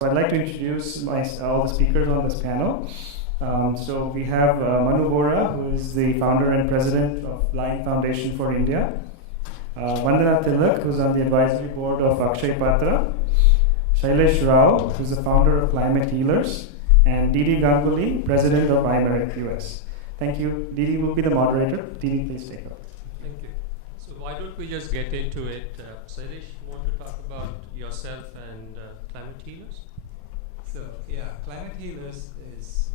So I'd like to introduce all the speakers on this panel. So we have Manu Vora, who is the founder and president of Blind Foundation for India. Vandana Tilak, who's on the advisory board of Akshay Patra. Sailesh Rao, who's the founder of Climate Healers. And Didi Ganguly, president of iMerit US. Thank you. Didi will be the moderator. Didi, please take over. Thank you. So why don't we just get into it? Sailesh, you want to talk about yourself and Climate Healers? So yeah, Climate Healers is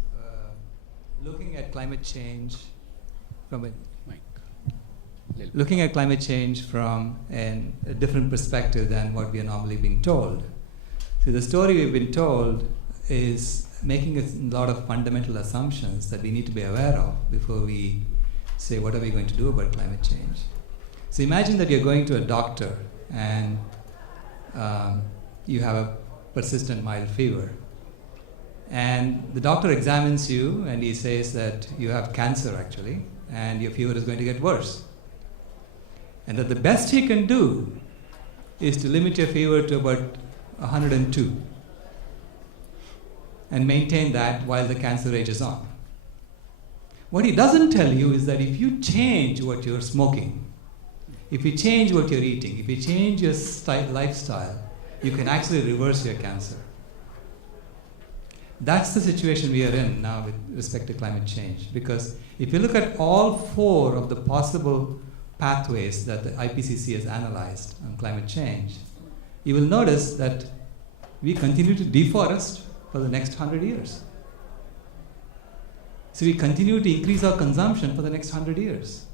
looking at climate change from a different perspective than what we are normally being told. So the story we've been told is making a lot of fundamental assumptions that we need to be aware of before we say what are we going to do about climate change. So imagine that you're going to a doctor and you have a persistent mild fever. And the doctor examines you and he says that you have cancer actually, and your fever is going to get worse. And that the best he can do is to limit your fever to about 102 and maintain that while the cancer rages on. What he doesn't tell you is that if you change what you're smoking, if you change what you're eating, if you change your lifestyle, you can actually reverse your cancer. That's the situation we are in now with respect to climate change. Because if you look at all four of the possible pathways that the IPCC has analyzed on climate change, you will notice that we continue to deforest for the next 100 years. So we continue to increase our consumption for the next 100 years.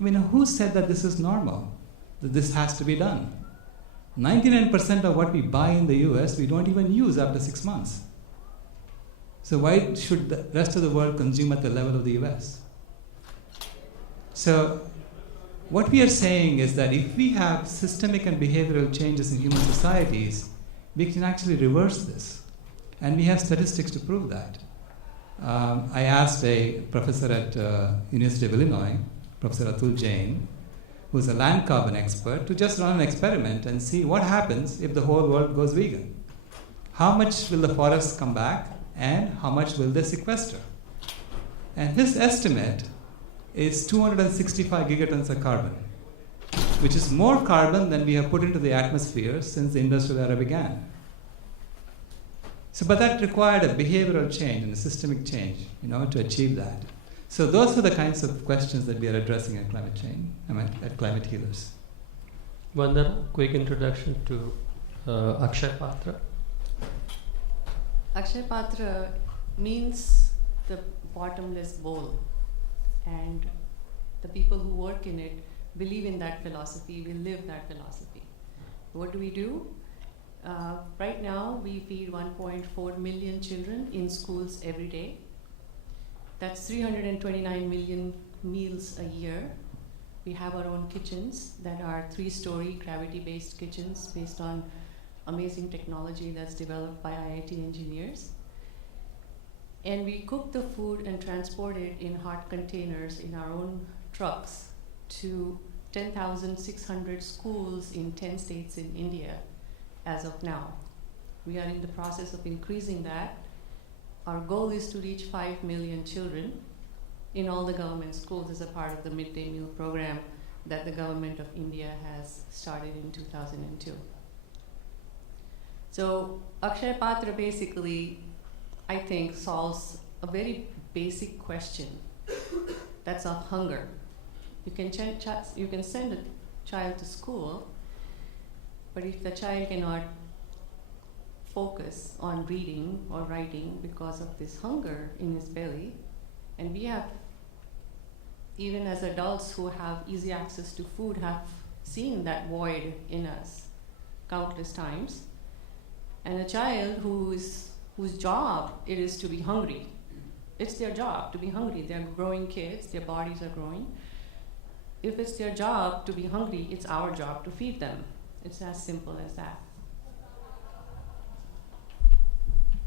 I mean, who said that this is normal, that this has to be done? 99% of what we buy in the US, we don't even use after 6 months. So why should the rest of the world consume at the level of the US? So what we are saying is that if we have systemic and behavioral changes in human societies, we can actually reverse this. And we have statistics to prove that. I asked a professor at University of Illinois, Professor Atul Jain, who's a land carbon expert, to just run an experiment and see what happens if the whole world goes vegan. How much will the forests come back and how much will they sequester? And his estimate is 265 gigatons of carbon, which is more carbon than we have put into the atmosphere since the industrial era began. So, but that required a behavioral change and a systemic change, to achieve that. So those are the kinds of questions that we are addressing at climate change, at Climate Healers. Vandana, quick introduction to Akshay Patra. Akshay Patra means the bottomless bowl, and the people who work in it believe in that philosophy, we live that philosophy. What do? Right now, we feed 1.4 million children in schools every day. That's 329 million meals a year. We have our own kitchens that are 3-story gravity-based kitchens based on amazing technology that's developed by IIT engineers. And we cook the food and transport it in hot containers in our own trucks to 10,600 schools in 10 states in India as of now. We are in the process of increasing that. Our goal is to reach 5 million children in all the government schools as a part of the midday meal program that the government of India has started in 2002. So Akshay Patra basically, I think, solves a very basic question. That's of hunger. You can send a child to school, but if the child cannot focus on reading or writing because of this hunger in his belly, and we have, even as adults who have easy access to food, have seen that void in us countless times. And a child whose job it is to be hungry. It's their job to be hungry. They're growing kids, their bodies are growing. If it's their job to be hungry, it's our job to feed them. It's as simple as that.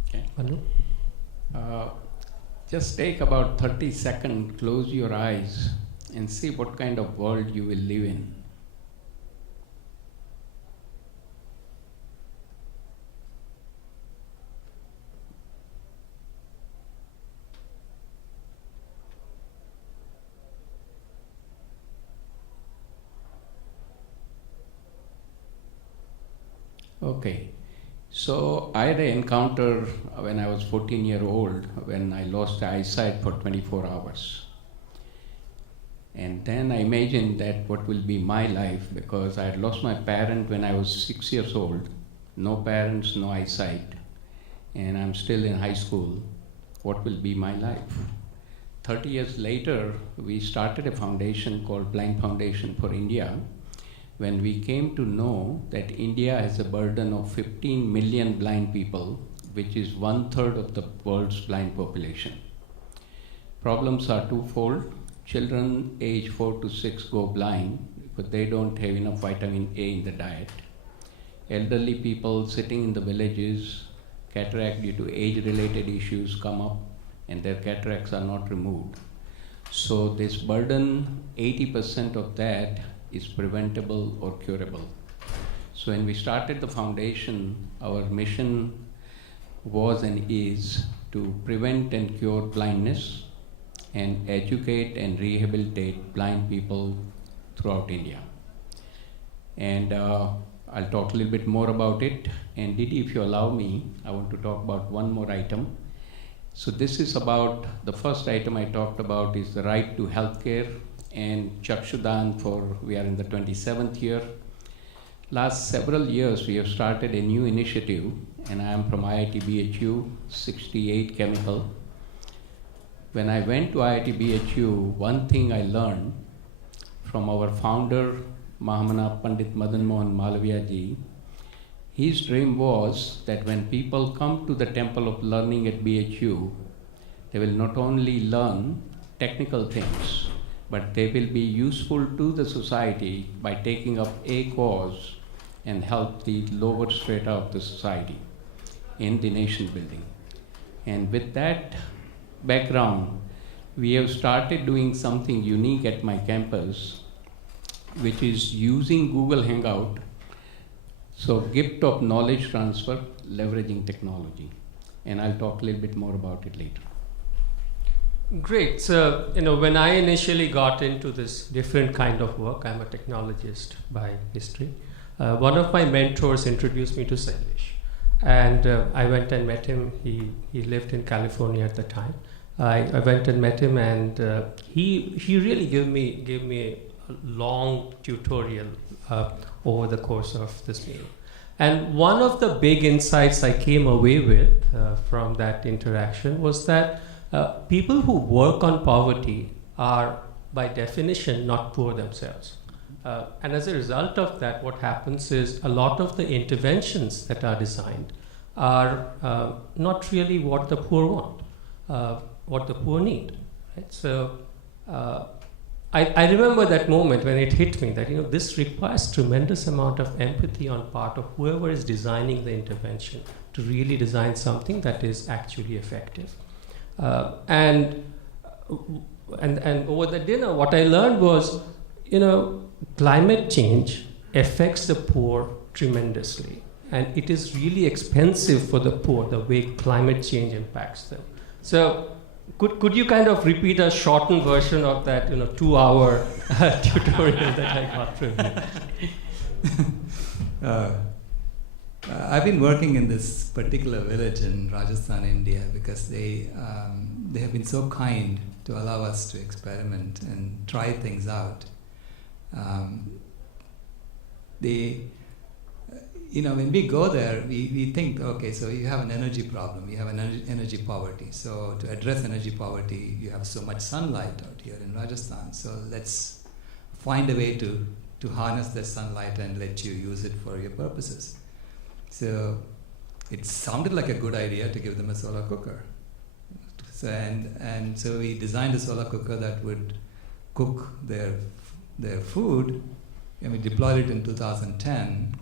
Okay. Manu? Just take about 30 seconds, close your eyes and see what kind of world you will live in. Okay. So I had an encounter when I was 14-year-old when I lost eyesight for 24 hours. And then I imagined that what will be my life, because I had lost my parent when I was 6 years old. No parents, no eyesight. And I'm still in high school. What will be my life? 30 years later, we started a foundation called Blind Foundation for India, when we came to know that India has a burden of 15 million blind people, which is 1/3 of the world's blind population. Problems are twofold. Children age 4 to 6 go blind because they don't have enough vitamin A in the diet. Elderly people sitting in the villages, cataract due to age-related issues come up and their cataracts are not removed. So this burden, 80% of that is preventable or curable. So when we started the foundation, our mission was and is to prevent and cure blindness and educate and rehabilitate blind people throughout India. And I'll talk a little bit more about it. And Didi, if you allow me, I want to talk about one more item. So this is about, the first item I talked about is the right to healthcare and Chakshudan for, we are in the 27th year. Last several years we have started a new initiative, and I am from IIT BHU, 68 Chemical. When I went to IIT BHU, one thing I learned from our founder, Mahamana Pandit Madan Mohan Malviya ji, his dream was that when people come to the Temple of Learning at BHU, they will not only learn technical things, but they will be useful to the society by taking up a cause and help the lower strata of the society in the nation building. And with that background, we have started doing something unique at my campus, which is using Google Hangout. So gift of knowledge transfer, leveraging technology. And I'll talk a little bit more about it later. Great. So, when I initially got into this different kind of work, I'm a technologist by history. One of my mentors introduced me to Sailesh. And I went and met him. He lived in California at the time. I went and met him, and he really gave me a long tutorial over the course of this meeting. And one of the big insights I came away with from that interaction was that people who work on poverty are, by definition, not poor themselves. And as a result of that, what happens is a lot of the interventions that are designed are not really what the poor want, what the poor need. Right? So I remember that moment when it hit me that this requires tremendous amount of empathy on part of whoever is designing the intervention to really design something that is actually effective. And over the dinner, what I learned was, climate change affects the poor tremendously, and it is really expensive for the poor the way climate change impacts them. So, could you kind of repeat a shortened version of that 2-hour tutorial that I got from you? I've been working in this particular village in Rajasthan, India, because they have been so kind to allow us to experiment and try things out. When we go there, we think, okay, so you have an energy problem, you have an energy poverty. So to address energy poverty, you have so much sunlight out here in Rajasthan. So let's find a way to harness the sunlight and let you use it for your purposes. So it sounded like a good idea to give them a solar cooker. So, and so we designed a solar cooker that would cook their food, and we deployed it in 2010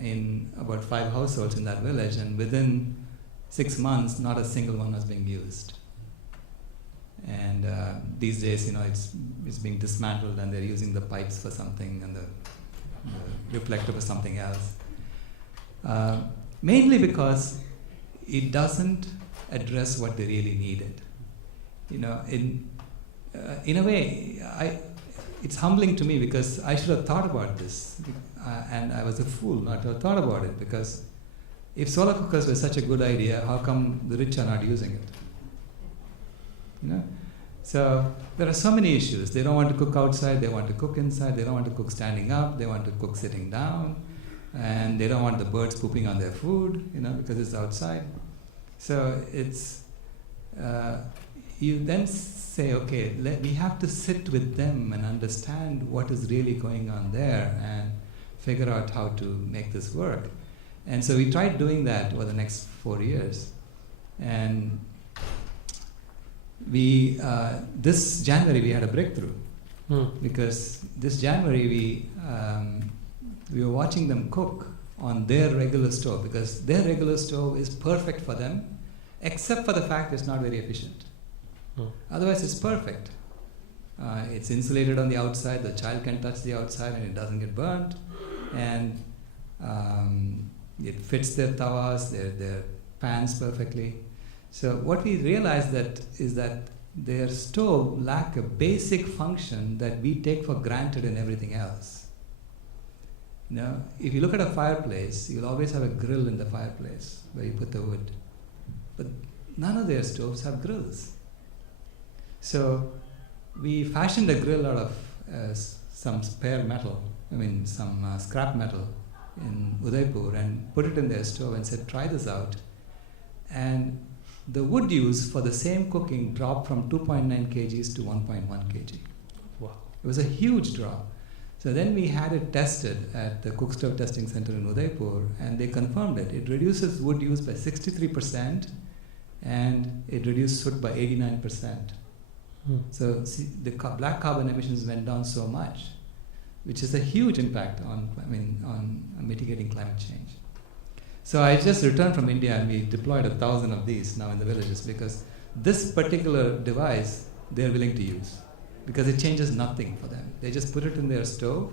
in about 5 households in that village, and within 6 months, not a single one was being used. And these days, it's being dismantled, and they're using the pipes for something and the reflector for something else. Mainly because it doesn't address what they really needed. In a way, it's humbling to me because I should have thought about this, and I was a fool not to have thought about it, because if solar cookers were such a good idea, how come the rich are not using it? You know? So there are so many issues. They don't want to cook outside, they want to cook inside, they don't want to cook standing up, they want to cook sitting down, and they don't want the birds pooping on their food, because it's outside. So it's, you then say, okay, we have to sit with them and understand what is really going on there and figure out how to make this work. And so we tried doing that over the next 4 years. And this January we had a breakthrough. Because this January we were watching them cook on their regular stove, because their regular stove is perfect for them, except for the fact it's not very efficient. Otherwise it's perfect. It's insulated on the outside, the child can touch the outside and it doesn't get burnt, and it fits their tawas, their pans perfectly. So what we realized is that their stove lack a basic function that we take for granted in everything else. If you look at a fireplace, you'll always have a grill in the fireplace where you put the wood. But none of their stoves have grills. So we fashioned a grill out of some spare metal, some scrap metal in Udaipur, and put it in their stove and said, try this out. And the wood use for the same cooking dropped from 2.9 kgs to 1.1 kg. Wow. It was a huge drop. So then we had it tested at the Cook Stove Testing Center in Udaipur, and they confirmed it. It reduces wood use by 63%, and it reduced soot by 89%. So the black carbon emissions went down so much, which is a huge impact on mitigating climate change. So I just returned from India, and we deployed 1,000 of these now in the villages, because this particular device they're willing to use, because it changes nothing for them. They just put it in their stove,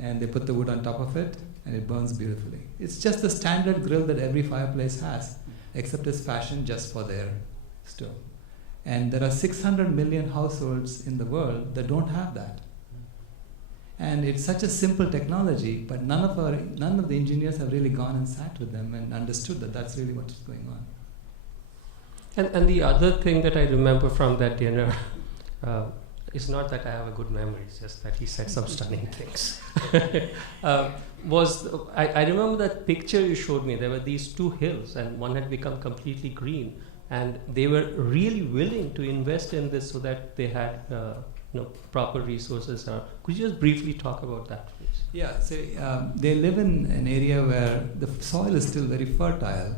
and they put the wood on top of it, and it burns beautifully. It's just the standard grill that every fireplace has, except it's fashioned just for their stove. And there are 600 million households in the world that don't have that. And it's such a simple technology, but none of the engineers have really gone and sat with them and understood that that's really what is going on. And the other thing that I remember from that dinner is not that I have a good memory, it's just that he said some stunning things. I remember that picture you showed me. There were these two hills, and one had become completely green, and they were really willing to invest in this so that they had proper resources. Could you just briefly talk about that, please? Yeah, so they live in an area where the soil is still very fertile,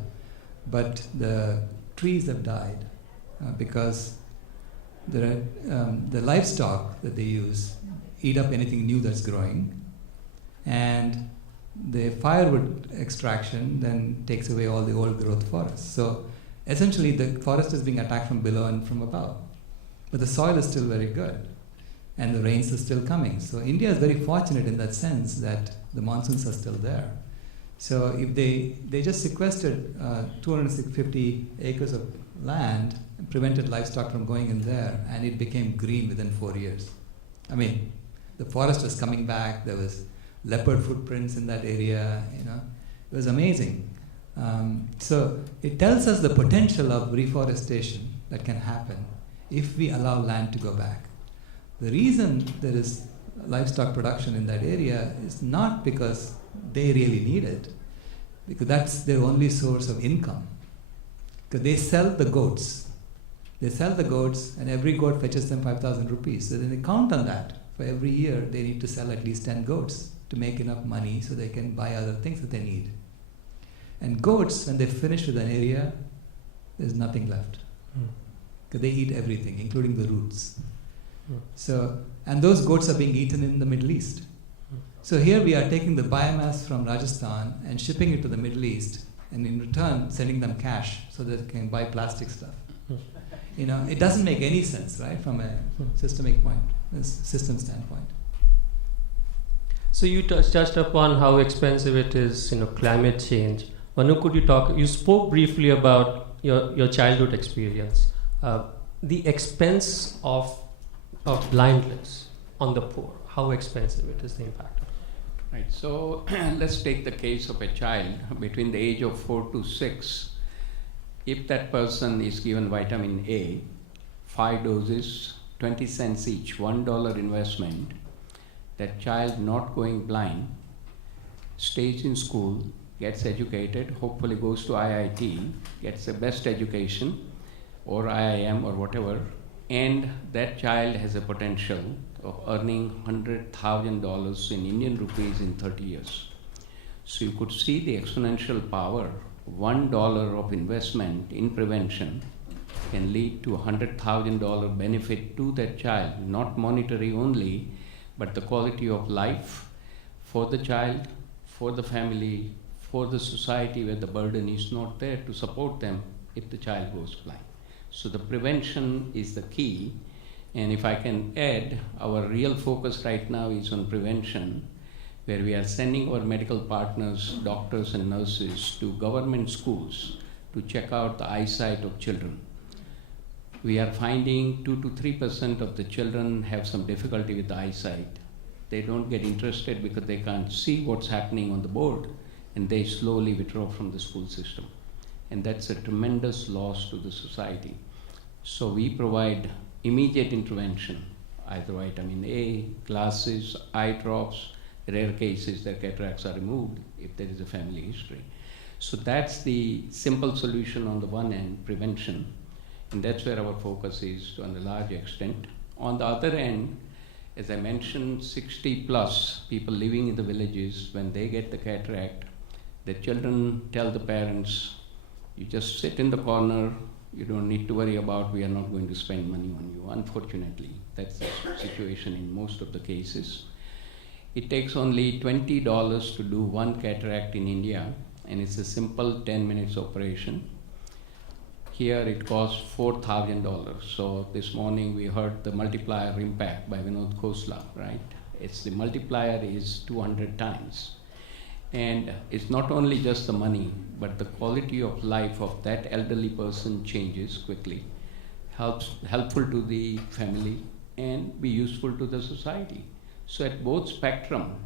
but the trees have died because the livestock that they use eat up anything new that's growing, and the firewood extraction then takes away all the old growth forests. So essentially the forest is being attacked from below and from above, but the soil is still very good, and the rains are still coming. So India is very fortunate in that sense that the monsoons are still there. So if they just sequestered 250 acres of land and prevented livestock from going in there, and it became green within 4 years. The forest was coming back. There was leopard footprints in that area. It was amazing. So it tells us the potential of reforestation that can happen if we allow land to go back. The reason there is livestock production in that area is not because they really need it, because that's their only source of income. Because they sell the goats. And every goat fetches them 5,000 rupees. So then they count on that. For every year, they need to sell at least 10 goats to make enough money so they can buy other things that they need. And goats, when they finish with an area, there's nothing left. Because they eat everything, including the roots. And those goats are being eaten in the Middle East. So here we are taking the biomass from Rajasthan and shipping it to the Middle East, and in return sending them cash so that they can buy plastic stuff. It doesn't make any sense, right, from a system standpoint. So you touched upon how expensive it is, climate change. Manu, could you talk? You spoke briefly about your childhood experience. The expense of blindness on the poor? How expensive it is, the impact? Right, so let's take the case of a child between the age of 4 to 6. If that person is given vitamin A, 5 doses, 20 cents each, $1 investment, that child not going blind, stays in school, gets educated, hopefully goes to IIT, gets the best education, or IIM or whatever, and that child has a potential of earning $100,000 in Indian rupees in 30 years. So you could see the exponential power. $1 of investment in prevention can lead to $100,000 benefit to that child, not monetary only, but the quality of life for the child, for the family, for the society where the burden is not there to support them if the child goes blind. So the prevention is the key. And if I can add, our real focus right now is on prevention, where we are sending our medical partners, doctors and nurses to government schools to check out the eyesight of children. We are finding 2 to 3% of the children have some difficulty with the eyesight. They don't get interested because they can't see what's happening on the board, and they slowly withdraw from the school system. And that's a tremendous loss to the society. So we provide immediate intervention, either vitamin A, glasses, eye drops, rare cases that cataracts are removed if there is a family history. So that's the simple solution on the one end, prevention, and that's where our focus is to a large extent. On the other end, as I mentioned, 60 plus people living in the villages, when they get the cataract, the children tell the parents, you just sit in the corner, you don't need to worry about, we are not going to spend money on you. Unfortunately, that's the situation in most of the cases. It takes only $20 to do one cataract in India, and it's a simple 10 minutes operation. Here it costs $4,000. So this morning we heard the multiplier impact by Vinod Khosla, right? It's the multiplier is 200 times. And it's not only just the money, but the quality of life of that elderly person changes quickly, helpful to the family, and be useful to the society. So at both spectrum,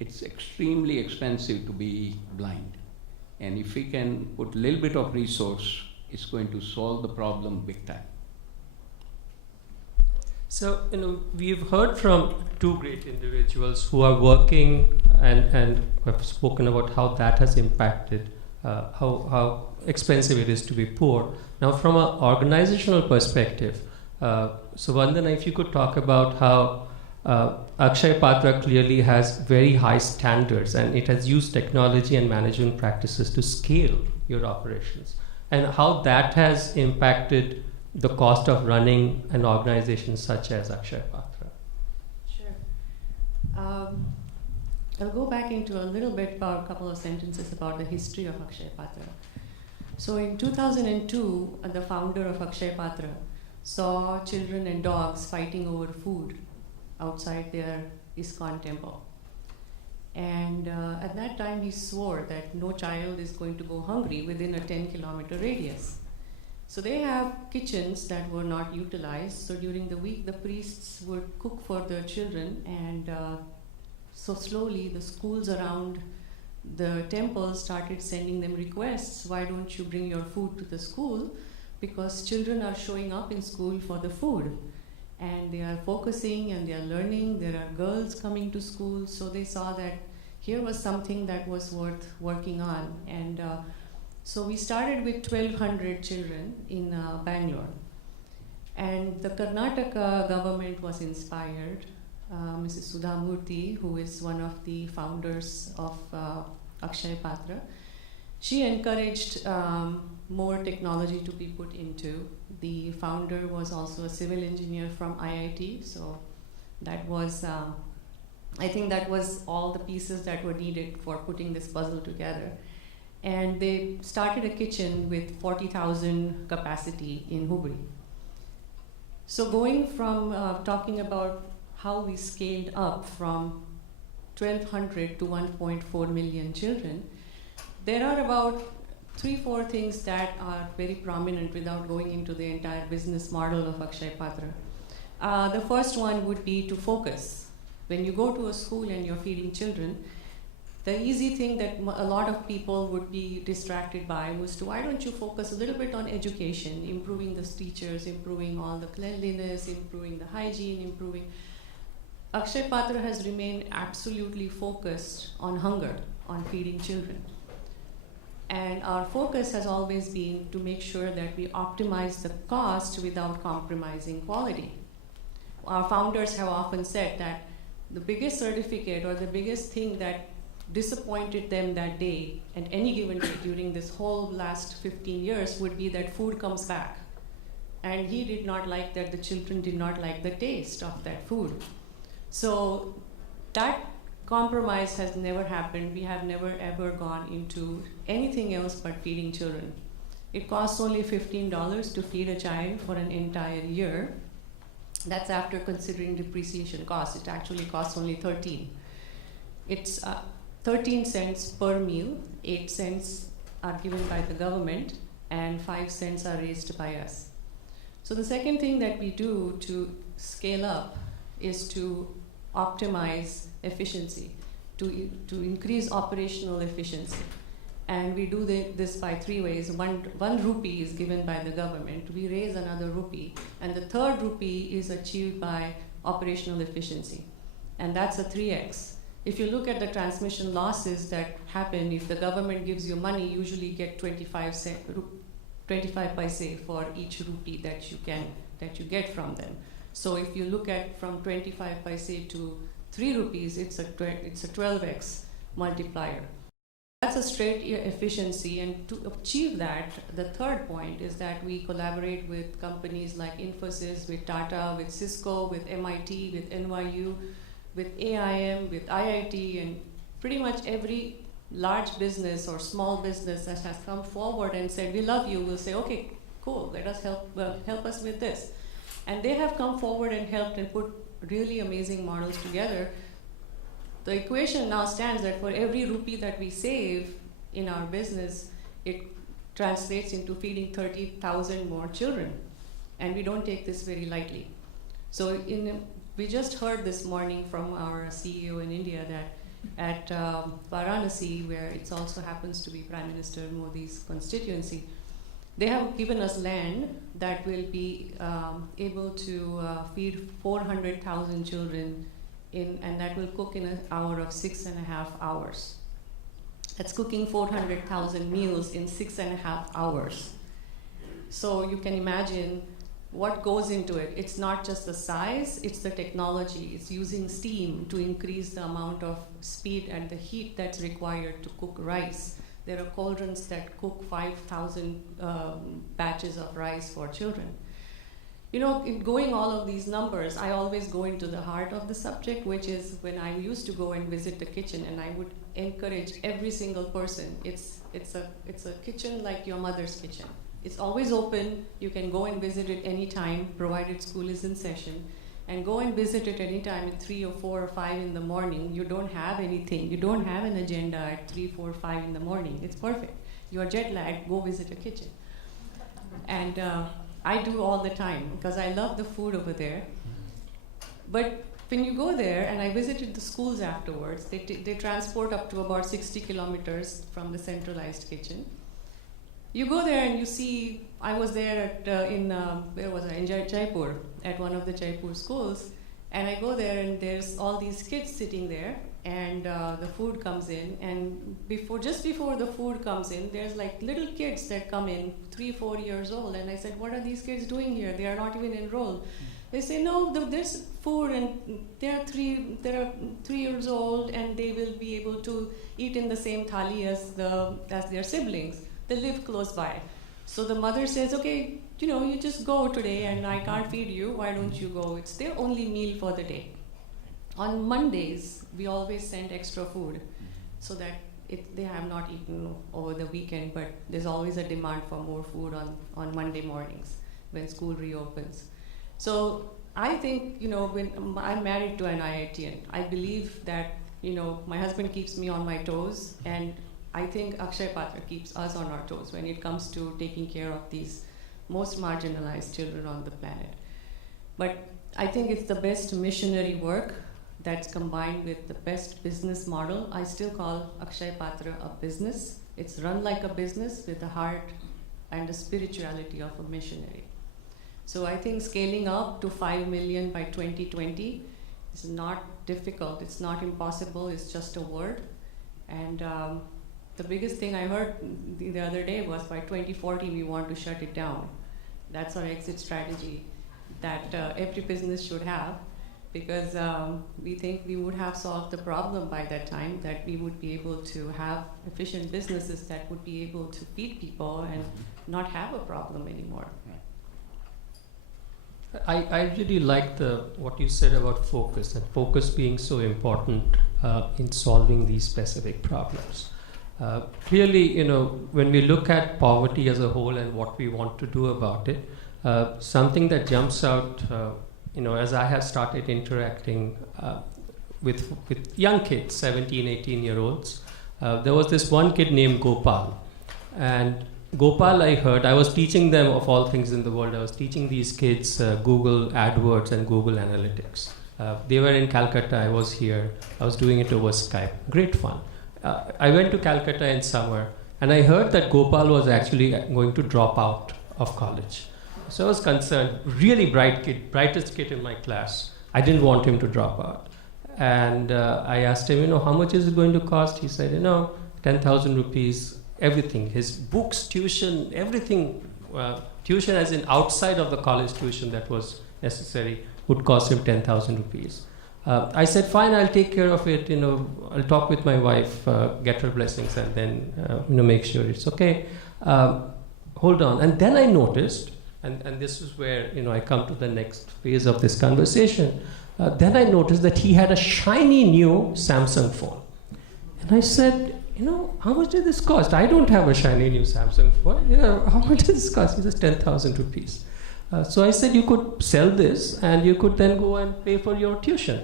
it's extremely expensive to be blind. And if we can put a little bit of resource, it's going to solve the problem big time. So, we've heard from two great individuals who are working and have spoken about how that has impacted how expensive it is to be poor. Now, from an organizational perspective, so Vandana, if you could talk about how Akshay Patra clearly has very high standards, and it has used technology and management practices to scale your operations, and how that has impacted the cost of running an organization such as Akshay Patra. Sure. I'll go back into a little bit about a couple of sentences about the history of Akshay Patra. So in 2002, the founder of Akshay Patra saw children and dogs fighting over food outside their ISKCON temple. And at that time he swore that no child is going to go hungry within a 10-kilometer radius. So they have kitchens that were not utilized. So during the week, the priests would cook for the children, and so slowly the schools around the temple started sending them requests. Why don't you bring your food to the school? Because children are showing up in school for the food, and they are focusing and they are learning. There are girls coming to school, so they saw that here was something that was worth working on. And so we started with 1,200 children in Bangalore. And the Karnataka government was inspired. Mrs. Sudha Murthy, who is one of the founders of Akshay Patra, she encouraged more technology to be put into. The founder was also a civil engineer from IIT, so that was, I think that was all the pieces that were needed for putting this puzzle together. And they started a kitchen with 40,000 capacity in Hubli. So going from talking about how we scaled up from 1,200 to 1.4 million children, there are about 3-4 things that are very prominent without going into the entire business model of Akshay Patra. The first one would be to focus. When you go to a school and you're feeding children, the easy thing that a lot of people would be distracted by was to, why don't you focus a little bit on education, improving the teachers, improving all the cleanliness, improving the hygiene, improving. Akshay Patra has remained absolutely focused on hunger, on feeding children. And our focus has always been to make sure that we optimize the cost without compromising quality. Our founders have often said that the biggest certificate or the biggest thing that disappointed them that day and any given day during this whole last 15 years would be that food comes back. And he did not like that the children did not like the taste of that food. So that compromise has never happened. We have never ever gone into anything else but feeding children. It costs only $15 to feed a child for an entire year. That's after considering depreciation costs. It actually costs only 13. It's 13 cents per meal, 8 cents are given by the government, and 5 cents are raised by us. So the second thing that we do to scale up is to optimize efficiency, to increase operational efficiency. And we do this by 3 ways. One rupee is given by the government. We raise another rupee. And the third rupee is achieved by operational efficiency. And that's a 3x. If you look at the transmission losses that happen, if the government gives you money, you usually get 25 paise for each rupee that you get from them. So if you look at from 25 paise to 3 rupees, it's a 12x multiplier. That's a straight efficiency, and to achieve that, the third point is that we collaborate with companies like Infosys, with Tata, with Cisco, with MIT, with NYU, with AIM, with IIT, and pretty much every large business or small business that has come forward and said, we love you, we'll say, okay, cool, let us help us with this. And they have come forward and helped and put really amazing models together. The equation now stands that for every rupee that we save in our business, it translates into feeding 30,000 more children. And we don't take this very lightly. So we just heard this morning from our CEO in India that at Varanasi, where it also happens to be Prime Minister Modi's constituency, they have given us land that will be able to feed 400,000 children and that will cook in an hour of 6.5 hours. That's cooking 400,000 meals in 6.5 hours. So you can imagine what goes into it. It's not just the size, it's the technology. It's using steam to increase the amount of speed and the heat that's required to cook rice. There are cauldrons that cook 5,000 batches of rice for children. You know, in going all of these numbers, I always go into the heart of the subject, which is when I used to go and visit the kitchen, and I would encourage every single person. It's a kitchen like your mother's kitchen. It's always open. You can go and visit it anytime, provided school is in session. And go and visit it anytime at 3 or 4 or 5 in the morning. You don't have anything. You don't have an agenda at 3, 4, 5 in the morning. It's perfect. You're jet lagged, go visit a kitchen. And I do all the time because I love the food over there. But when you go there, and I visited the schools afterwards, they transport up to about 60 kilometers from the centralized kitchen. You go there and you see, I was there at, where was I? In Jaipur, at one of the Jaipur schools. And I go there and there's all these kids sitting there, and the food comes in, and just before the food comes in, there's like little kids that come in, 3, 4 years old, and I said, what are these kids doing here? They are not even enrolled. They say, no, there's food, and they are 3 years old, and they will be able to eat in the same thali as their siblings. They live close by. So the mother says, okay, you just go today, and I can't feed you, why don't you go? It's their only meal for the day. On Mondays, we always send extra food so that they have not eaten over the weekend, but there's always a demand for more food on Monday mornings when school reopens. So I think, when I'm married to an IITian, I believe that, my husband keeps me on my toes, and I think Akshay Patra keeps us on our toes when it comes to taking care of these most marginalized children on the planet. But I think it's the best missionary work that's combined with the best business model. I still call Akshay Patra a business. It's run like a business with the heart and the spirituality of a missionary. So I think scaling up to 5 million by 2020 is not difficult. It's not impossible. It's just a word. And the biggest thing I heard the other day was by 2040 we want to shut it down. That's our exit strategy that every business should have, because we think we would have solved the problem by that time, that we would be able to have efficient businesses that would be able to feed people and not have a problem anymore. I really like what you said about focus, and focus being so important in solving these specific problems. Clearly, when we look at poverty as a whole and what we want to do about it, something that jumps out, as I have started interacting with young kids, 17, 18-year-olds, there was this one kid named Gopal. And Gopal, I was teaching them, of all things in the world, I was teaching these kids Google AdWords and Google Analytics. They were in Calcutta, I was here, I was doing it over Skype. Great fun. I went to Calcutta in summer, and I heard that Gopal was actually going to drop out of college. So I was concerned, really bright kid, brightest kid in my class. I didn't want him to drop out. And I asked him, how much is it going to cost? He said, 10,000 rupees, everything. His books, tuition, everything, tuition as in outside of the college tuition that was necessary would cost him 10,000 rupees. I said, fine, I'll take care of it. I'll talk with my wife, get her blessings, and then make sure it's okay. Hold on. And then I noticed, and this is where I come to the next phase of this conversation. Then I noticed that he had a shiny new Samsung phone. And I said, how much did this cost? I don't have a shiny new Samsung phone. How much did this cost? He says 10,000 rupees. So I said, you could sell this and you could then go and pay for your tuition.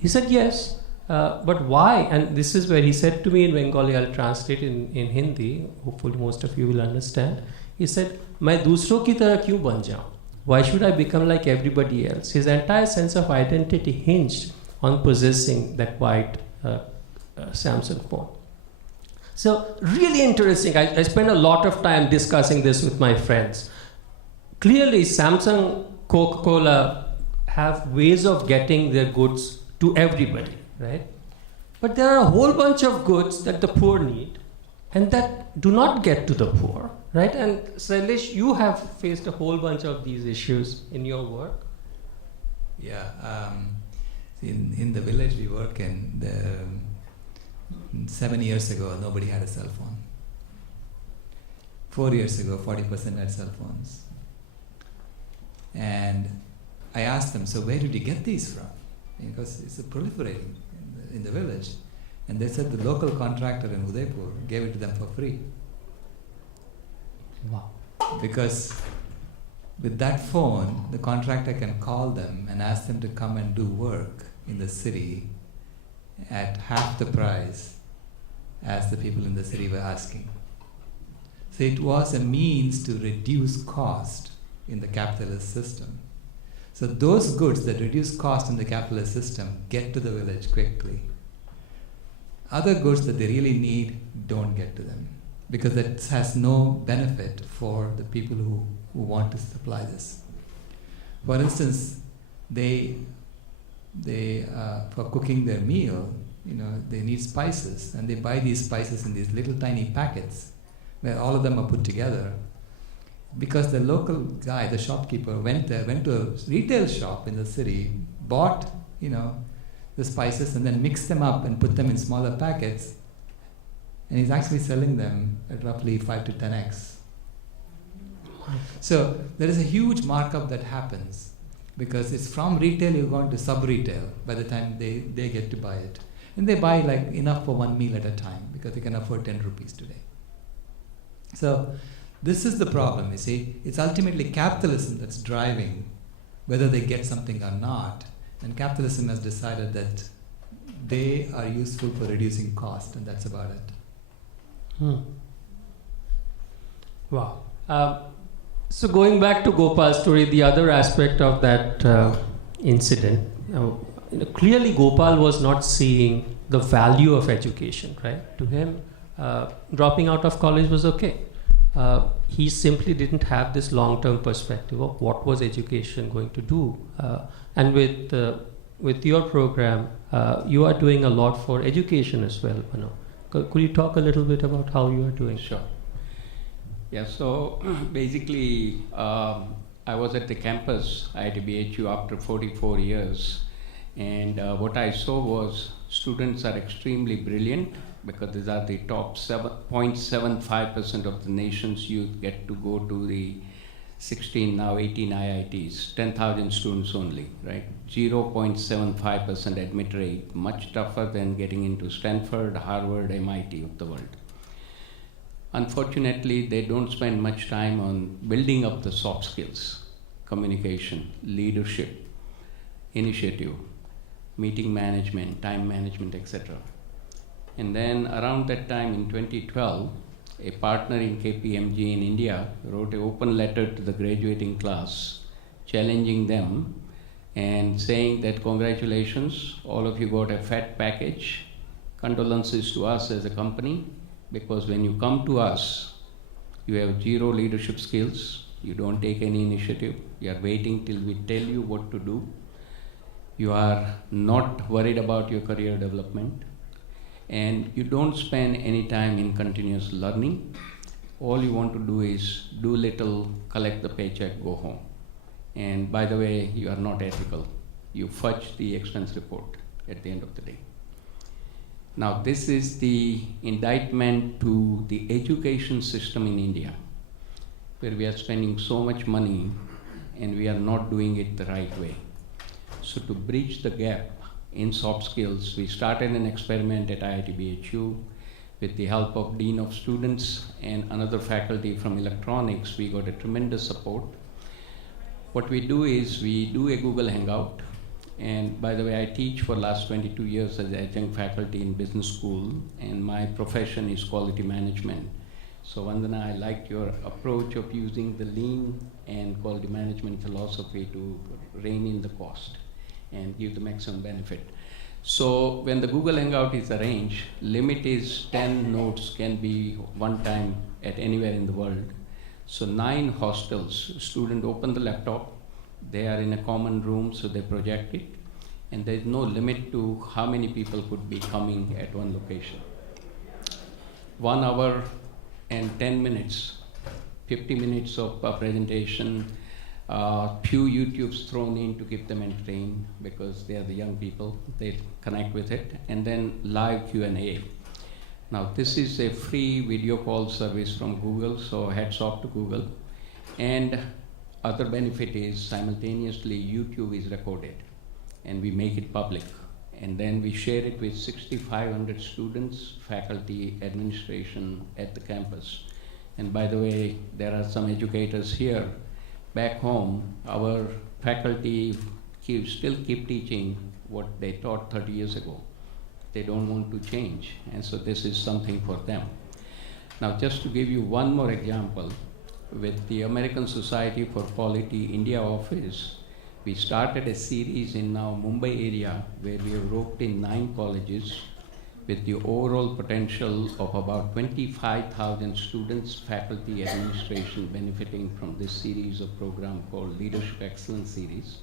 He said, yes. But why? And this is where he said to me in Bengali, I'll translate in Hindi, hopefully most of you will understand. He said, मैं दूसरों की तरह क्यों बन जाऊं? Why should I become like everybody else? His entire sense of identity hinged on possessing that white Samsung phone. So really interesting. I spent a lot of time discussing this with my friends. Clearly, Samsung, Coca-Cola have ways of getting their goods to everybody, right? But there are a whole bunch of goods that the poor need and that do not get to the poor, right? And Sailesh, you have faced a whole bunch of these issues in your work. Yeah, in the village we work in, 7 years ago, nobody had a cell phone. 4 years ago, 40% had cell phones. And I asked them, so where did you get these from? Because it's proliferating in the village. And they said the local contractor in Udaipur gave it to them for free. Wow. Because with that phone, the contractor can call them and ask them to come and do work in the city at half the price as the people in the city were asking. So it was a means to reduce cost in the capitalist system. So those goods that reduce cost in the capitalist system get to the village quickly. Other goods that they really need don't get to them because it has no benefit for the people who want to supply this. For instance, they for cooking their meal, they need spices, and they buy these spices in these little tiny packets where all of them are put together. Because the local guy, the shopkeeper, went to a retail shop in the city, bought, the spices and then mixed them up and put them in smaller packets, and he's actually selling them at roughly 5 to 10x. So there is a huge markup that happens because it's from retail you're going to sub-retail by the time they get to buy it. And they buy like enough for one meal at a time because they can afford 10 rupees today. So this is the problem, you see. It's ultimately capitalism that's driving whether they get something or not. And capitalism has decided that they are useful for reducing cost, and that's about it. Wow. So going back to Gopal's story, the other aspect of that incident. Now, clearly Gopal was not seeing the value of education, right? To him, dropping out of college was okay. He simply didn't have this long-term perspective of what was education going to do. And with your program, you are doing a lot for education as well, Manu. Could you talk a little bit about how you are doing? Sure. Yeah, so basically, I was at the campus, IIT BHU, after 44 years. And what I saw was students are extremely brilliant because these are the top 0.75% of the nation's youth get to go to the 16, now 18 IITs, 10,000 students only, right? 0.75% admit rate, much tougher than getting into Stanford, Harvard, MIT of the world. Unfortunately, they don't spend much time on building up the soft skills, communication, leadership, initiative, meeting management, time management, etc. And then around that time in 2012, a partner in KPMG in India wrote an open letter to the graduating class, challenging them and saying that congratulations, all of you got a fat package, condolences to us as a company, because when you come to us, you have zero leadership skills, you don't take any initiative, you are waiting till we tell you what to do, you are not worried about your career development, and you don't spend any time in continuous learning. All you want to do is do little, collect the paycheck, go home. And by the way, you are not ethical. You fudge the expense report at the end of the day. Now, this is the indictment to the education system in India, where we are spending so much money and we are not doing it the right way. So to bridge the gap in soft skills, we started an experiment at IIT BHU with the help of Dean of Students and another faculty from electronics. We got a tremendous support. What we do is we do a Google Hangout. And by the way, I teach for the last 22 years as adjunct faculty in business school, and my profession is quality management. So Vandana, I liked your approach of using the lean and quality management philosophy to rein in the cost and give the maximum benefit. So when the Google Hangout is arranged, limit is 10 notes can be one time at anywhere in the world. So 9 hostels, student open the laptop, they are in a common room, so they project it, and there is no limit to how many people could be coming at one location. 1 hour and 10 minutes, 50 minutes of presentation, few YouTubes thrown in to keep them entertained because they are the young people, they connect with it, and then live Q&A. Now this is a free video call service from Google, so hats off to Google. And other benefit is simultaneously YouTube is recorded and we make it public. And then we share it with 6,500 students, faculty, administration at the campus. And by the way, there are some educators here. Back home, our faculty still keep teaching what they taught 30 years ago. They don't want to change, and so this is something for them. Now, just to give you one more example, with the American Society for Quality India office, we started a series in now Mumbai area where we have roped in 9 colleges with the overall potential of about 25,000 students, faculty, administration benefiting from this series of program called Leadership Excellence Series.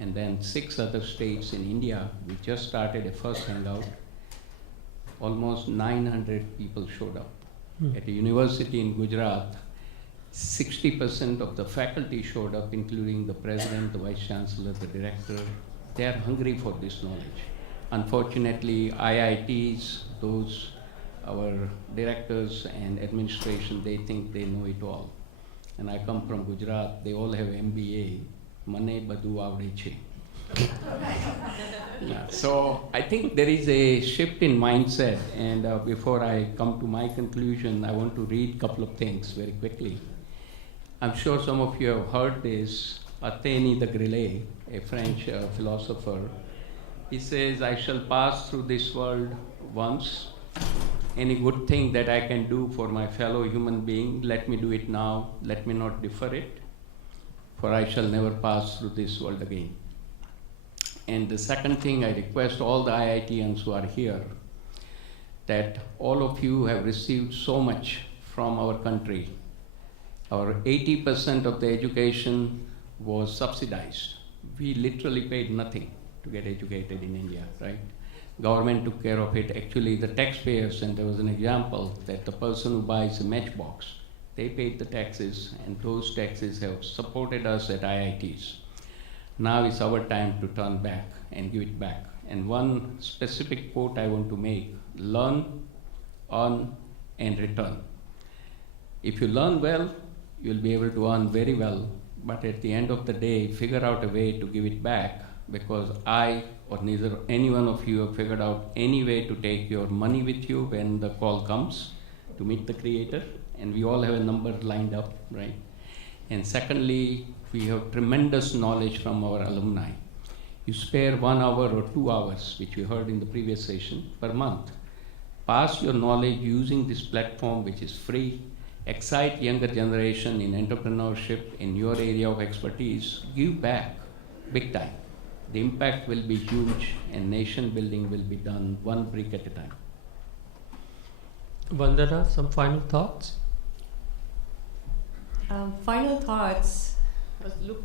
And then 6 other states in India, we just started a first hangout. Almost 900 people showed up. At a university in Gujarat, 60% of the faculty showed up, including the president, the vice chancellor, the director. They are hungry for this knowledge. Unfortunately, IITs, those, our directors and administration, they think they know it all. And I come from Gujarat, they all have MBA. Mane badu avde che. Yeah, so I think there is a shift in mindset, and before I come to my conclusion, I want to read a couple of things very quickly. I'm sure some of you have heard this, Athénie de Grillet, a French philosopher. He says, I shall pass through this world once. Any good thing that I can do for my fellow human being, let me do it now, let me not defer it, for I shall never pass through this world again. And the second thing, I request all the IITians who are here, that all of you have received so much from our country. Our 80% of the education was subsidized. We literally paid nothing to get educated in India, right? Government took care of it. Actually, the taxpayers, and there was an example that the person who buys a matchbox, they paid the taxes, and those taxes have supported us at IITs. Now it's our time to turn back and give it back. And one specific quote I want to make: learn, earn, and return. If you learn well, you'll be able to earn very well, but at the end of the day, figure out a way to give it back, because I or neither any one of you have figured out any way to take your money with you when the call comes to meet the Creator, and we all have a number lined up, right? And secondly, we have tremendous knowledge from our alumni. You spare 1 hour or 2 hours, which we heard in the previous session, per month. Pass your knowledge using this platform, which is free. Excite younger generation in entrepreneurship in your area of expertise. Give back big time. The impact will be huge, and nation building will be done one brick at a time. Vandana, some final thoughts? Final thoughts.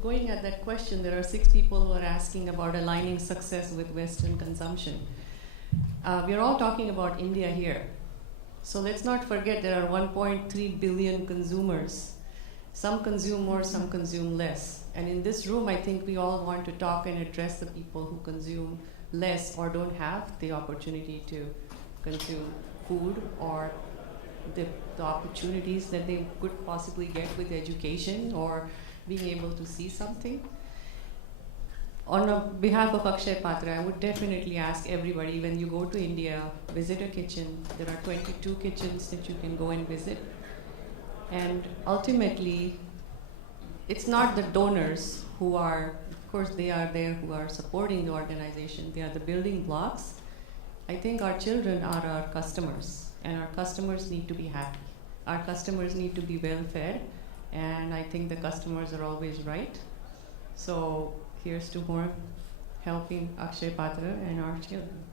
Going at that question, there are 6 people who are asking about aligning success with Western consumption. We are all talking about India here. So let's not forget there are 1.3 billion consumers. Some consume more, some consume less. And in this room, I think we all want to talk and address the people who consume less or don't have the opportunity to consume food or the opportunities that they could possibly get with education or being able to see something. On behalf of Akshay Patra, I would definitely ask everybody, when you go to India, visit a kitchen. There are 22 kitchens that you can go and visit. And ultimately, it's not the donors who are, of course they are there who are supporting the organization. They are the building blocks. I think our children are our customers, and our customers need to be happy. Our customers need to be well fed, and I think the customers are always right. So here's to more helping Akshay Patra and our children.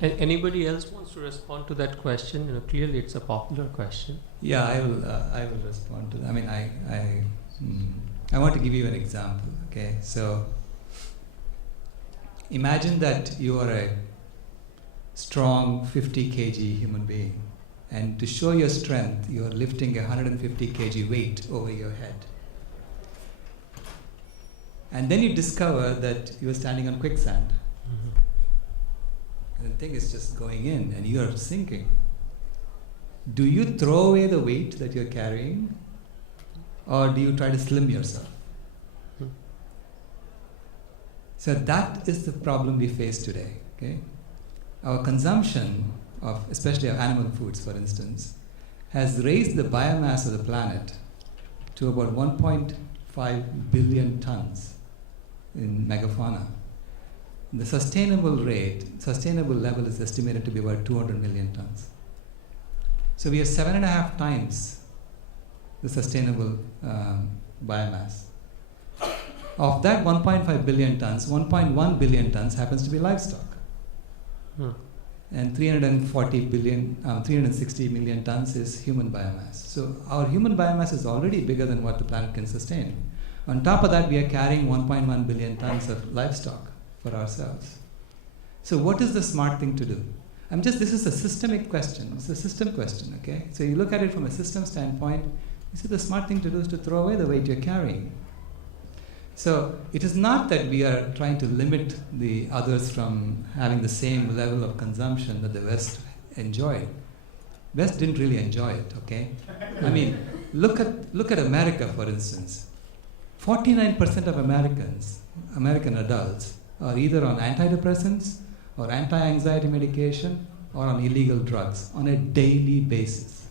Anybody else wants to respond to that question? You know, clearly it's a popular question. Yeah, I will respond to that. I mean, I want to give you an example. Okay, so imagine that you are a strong 50 kg human being, and to show your strength, you are lifting a 150 kg weight over your head. And then you discover that you are standing on quicksand. And the thing is just going in and you are sinking. Do you throw away the weight that you're carrying, or do you try to slim yourself? So that is the problem we face today. Okay? Our consumption of, especially of animal foods, for instance, has raised the biomass of the planet to about 1.5 billion tons in megafauna. The sustainable level is estimated to be about 200 million tons. So we are 7.5 times the sustainable biomass. Of that 1.5 billion tons, 1.1 billion tons happens to be livestock. And 360 million tons is human biomass. So our human biomass is already bigger than what the planet can sustain. On top of that, we are carrying 1.1 billion tons of livestock for ourselves. So what is the smart thing to do? This is a systemic question. It's a system question, okay? So you look at it from a system standpoint, you see the smart thing to do is to throw away the weight you're carrying. So it is not that we are trying to limit the others from having the same level of consumption that the West enjoyed. West didn't really enjoy it, okay? I mean, look at America, for instance. 49% of American adults, are either on antidepressants or anti-anxiety medication or on illegal drugs on a daily basis.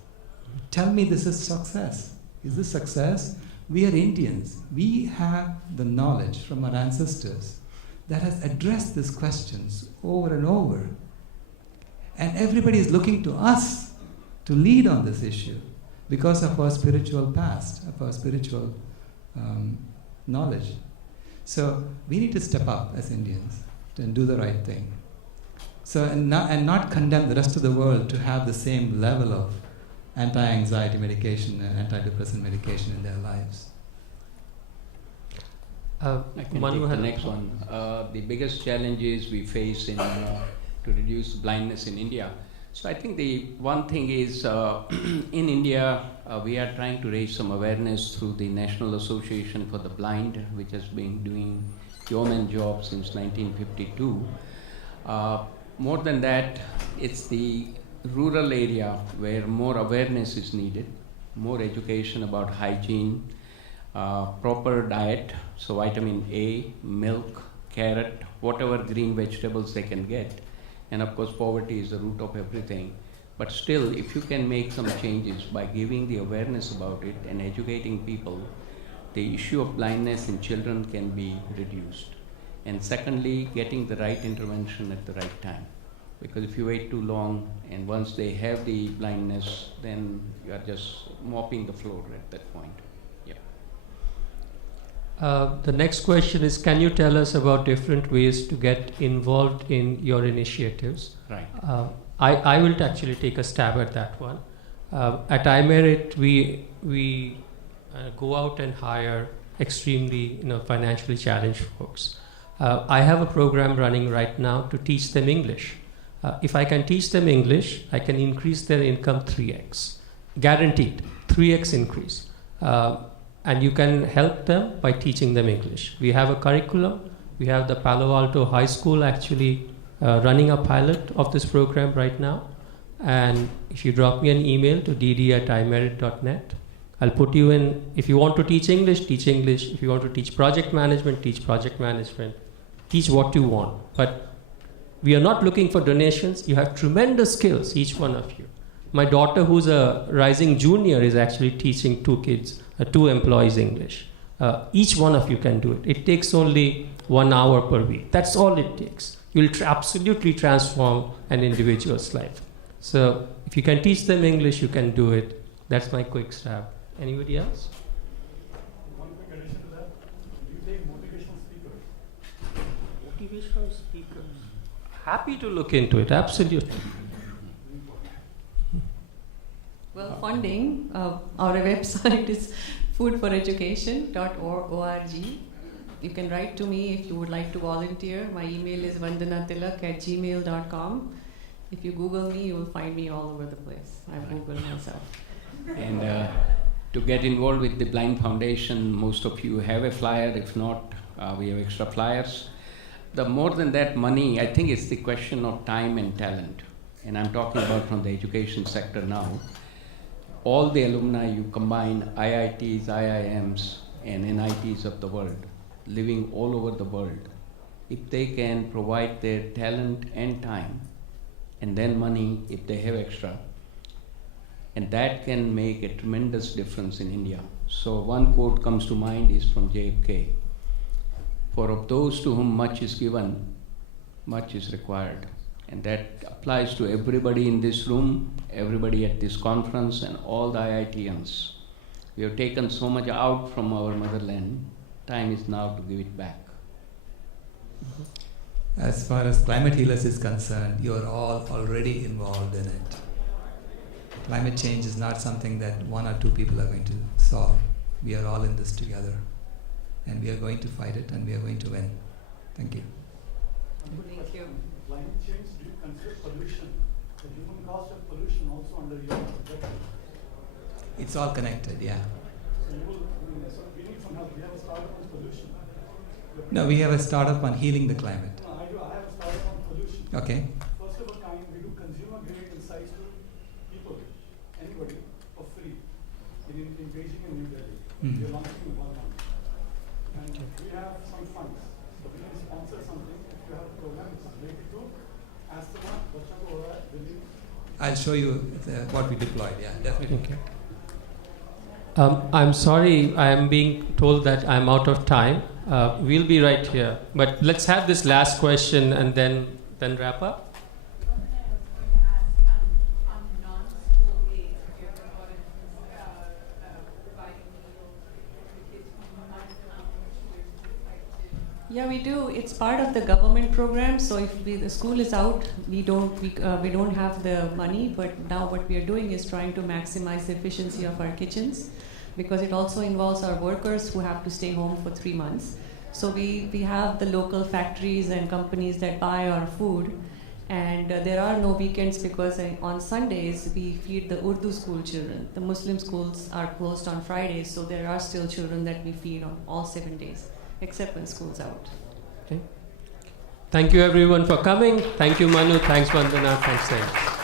Tell me this is success. Is this success? We are Indians. We have the knowledge from our ancestors that has addressed these questions over and over. And everybody is looking to us to lead on this issue because of our spiritual past, of our spiritual knowledge. So we need to step up as Indians and do the right thing. So and not condemn the rest of the world to have the same level of anti-anxiety medication and antidepressant medication in their lives. I can Manu take the had next one. The biggest challenges we face in to reduce blindness in India. So I think the one thing is in India we are trying to raise some awareness through the National Association for the Blind, which has been doing yeoman job since 1952. More than that, it's the rural area where more awareness is needed, more education about hygiene, proper diet, so vitamin A, milk, carrot, whatever green vegetables they can get. And of course, poverty is the root of everything. But still, if you can make some changes by giving the awareness about it and educating people, the issue of blindness in children can be reduced. And secondly, getting the right intervention at the right time. Because if you wait too long and once they have the blindness, then you are just mopping the floor at that point. The next question is, can you tell us about different ways to get involved in your initiatives? Right. I will actually take a stab at that one. At PanIIT, we go out and hire extremely financially challenged folks. I have a program running right now to teach them English. If I can teach them English, I can increase their income 3x. Guaranteed, 3x increase. And you can help them by teaching them English. We have a curriculum. We have the Palo Alto High School actually running a pilot of this program right now. And if you drop me an email to dd@imerit.net, I'll put you in. If you want to teach English, teach English. If you want to teach project management, teach project management. Teach what you want. But we are not looking for donations. You have tremendous skills, each one of you. My daughter, who's a rising junior, is actually teaching two employees English. Each one of you can do it. It takes only 1 hour per week. That's all it takes. You'll absolutely transform an individual's life. So if you can teach them English, you can do it. That's my quick stab. Anybody else? One quick addition to that. Do you take motivational speakers? Motivational speakers. Happy to look into it, absolutely. Well, funding, our website is foodforeducation.org. You can write to me if you would like to volunteer. My email is vandanatilak@gmail.com. If you Google me, you will find me all over the place. I've Googled myself. And to get involved with the Blind Foundation, most of you have a flyer. If not, we have extra flyers. The more than that money, I think it's the question of time and talent. And I'm talking about from the education sector now. All the alumni, you combine IITs, IIMs, and NITs of the world, living all over the world. If they can provide their talent and time, and then money if they have extra, and that can make a tremendous difference in India. So one quote comes to mind is from JFK. For of those to whom much is given, much is required. And that applies to everybody in this room, everybody at this conference, and all the IITians. We have taken so much out from our motherland. Time is now to give it back. As far as Climate Healers is concerned, you are all already involved in it. Climate change is not something that one or two people are going to solve. We are all in this together. And we are going to fight it, and we are going to win. Thank you. Thank you. Climate change, do you consider pollution, the human cost of pollution also under your objective? It's all connected, yeah. So we need some help. We have a startup on pollution. No, we have a startup on healing the climate. No, I have a startup on pollution. Okay. First of a kind, we do consumer grade insights to people, anybody, for free in Beijing and New Delhi. We are launching in 1 month. And we have some funds. So we can sponsor something. If you have a program which is related to, ask the one, Vora, I'll show you what we deployed, yeah, definitely. Okay. I'm sorry, I am being told that I'm out of time. We'll be right here. But let's have this last question and then wrap up. Yeah, we do. It's part of the government program. So if the school is out, we don't have the money. But now what we are doing is trying to maximize the efficiency of our kitchens, because it also involves our workers who have to stay home for 3 months. So we have the local factories and companies that buy our food, and there are no weekends because on Sundays we feed the Urdu school children. The Muslim schools are closed on Fridays, so there are still children that we feed on all 7 days, except when school's out. Okay. Thank you everyone for coming. Thank you Manu, thanks Vandana, thanks Sailesh.